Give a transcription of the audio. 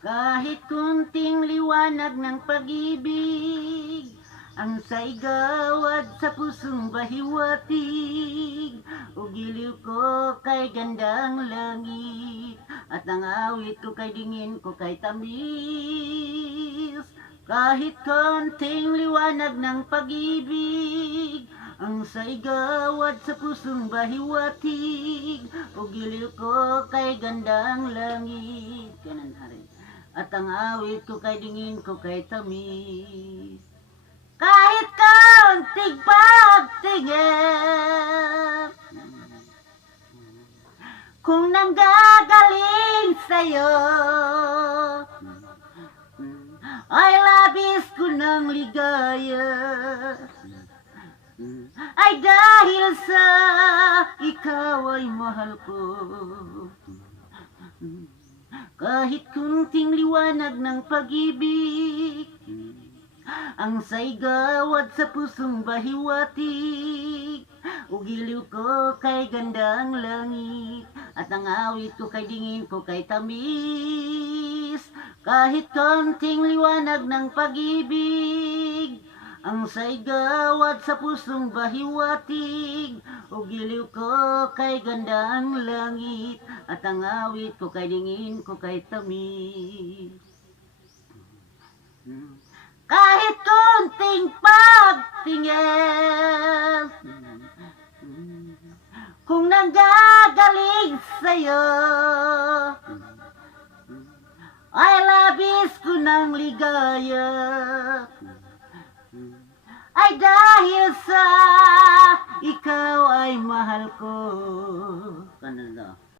Kahit kunting liwanag ng pag-ibig ang saigawad sa pusong bahiwatig, o giliw ko kay gandang langit, at ang awit ko kay dingin ko kay tamis. Kahit konting liwanag ng pag-ibig ang saigawad sa pusong bahiwatig, o giliw ko kay gandang langit. Kanan hari. At ang awit ko kay dingin ko kay tamis. Kahit kaunting pagtingin kung nanggagaling sa'yo, ay labis ko ng ligaya, ay dahil sa ikaw ay mahal ko. Kahit kunting liwanag ng pag-ibig ang saigawad sa pusong bahiwatig, o giliw ko kay gandang langit, at ang awit ko kay dingin ko kay tamis. Kahit konting liwanag ng pag-ibig ang saigawad sa pusong bahiwatig, o giliw ko kay gandang langit, at ang awit ko kay dingin ko kay tamis. Kahit konting pagtingin kung nanggagaling sa'yo, ay labis ko ng ligaya, ay dahil sa ikaw ay mahal ko. Kanila.